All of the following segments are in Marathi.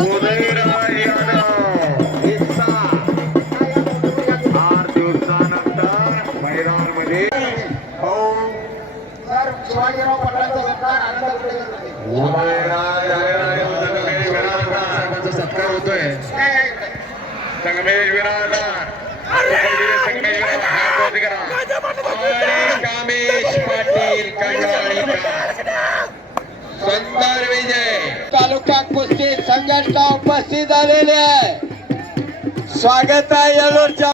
उदयराज यादव हिस्सा 8 दिवसानंतर मैदानामध्ये शिवाजीराव पाटलांचा सत्कार आनंद उदयराज विराजदार सत्कार होतोय. संगमेश विराजदार संगमेश कामेश पाटील कंगराळीकर सुंदर विजय. तालुका कुस्ती संघटना उपस्थित झालेले आहे. स्वागत आहे येलोरच्या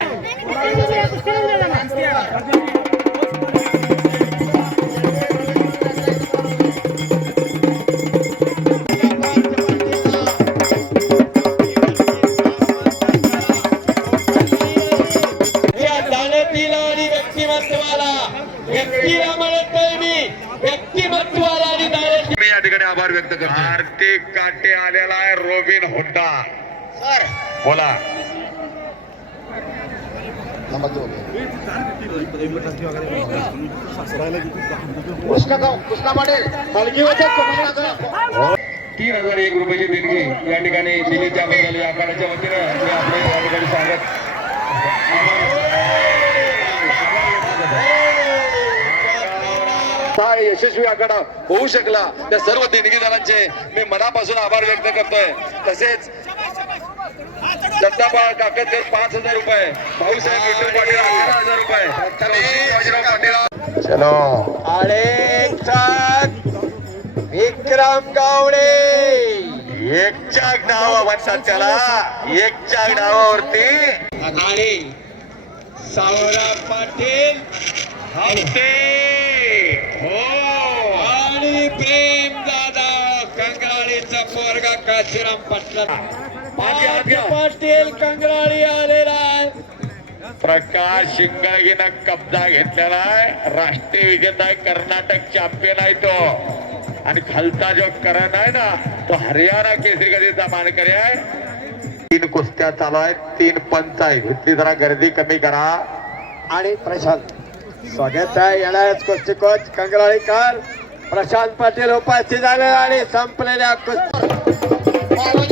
व्यक्तिमत्वाला मी या ठिकाणी आभार व्यक्त करतो. कार्तिक काटे आलेला आहे. रोबिन हुड्डा सर बोला. कृष्णा पाटील हलगी होते 3001 रुपयाची देणगी या ठिकाणी दिली त्याबद्दल आखाड्याच्या वतीने मी आपले या ठिकाणी स्वागत. यशस्वी आखाडा होऊ शकला त्या सर्व देणगीदारांचे मी मनापासून आभार व्यक्त करतोय. तसेच दत्ता काकतकर 5000 रुपये, भाऊसाहेब विठ्ठल पाटील 11000 रुपये, पाटील चलो विक्रम गावडे एकच्या नावा म्हणतात त्याला. एकच्या नावावरती आणि सावराव पाटील हप्ते हो आणि प्रेम दादा कंगराळीचा पोरगा काशीराम पाटील कंगराळी आलेला आहे. प्रकाश शिंगाळगीनं कब्जा घेतलेला आहे. राष्ट्रीय विजेता आहे. कर्नाटक चॅम्पियन आहे तो. आणि खालचा जो करण आहे ना तो हरियाणा केसरी गदेचा मानकरी आहे. 3 कुस्त्या चालू आहेत. 3 पंच आहेत. इथली जरा गर्दी कमी करा. आणि प्रशांत स्वागत आहे. येणारच कुस्ती कोच कंगराळीकर प्रशांत पाटील उपस्थित झाले आणि संपलेल्या कुस्ती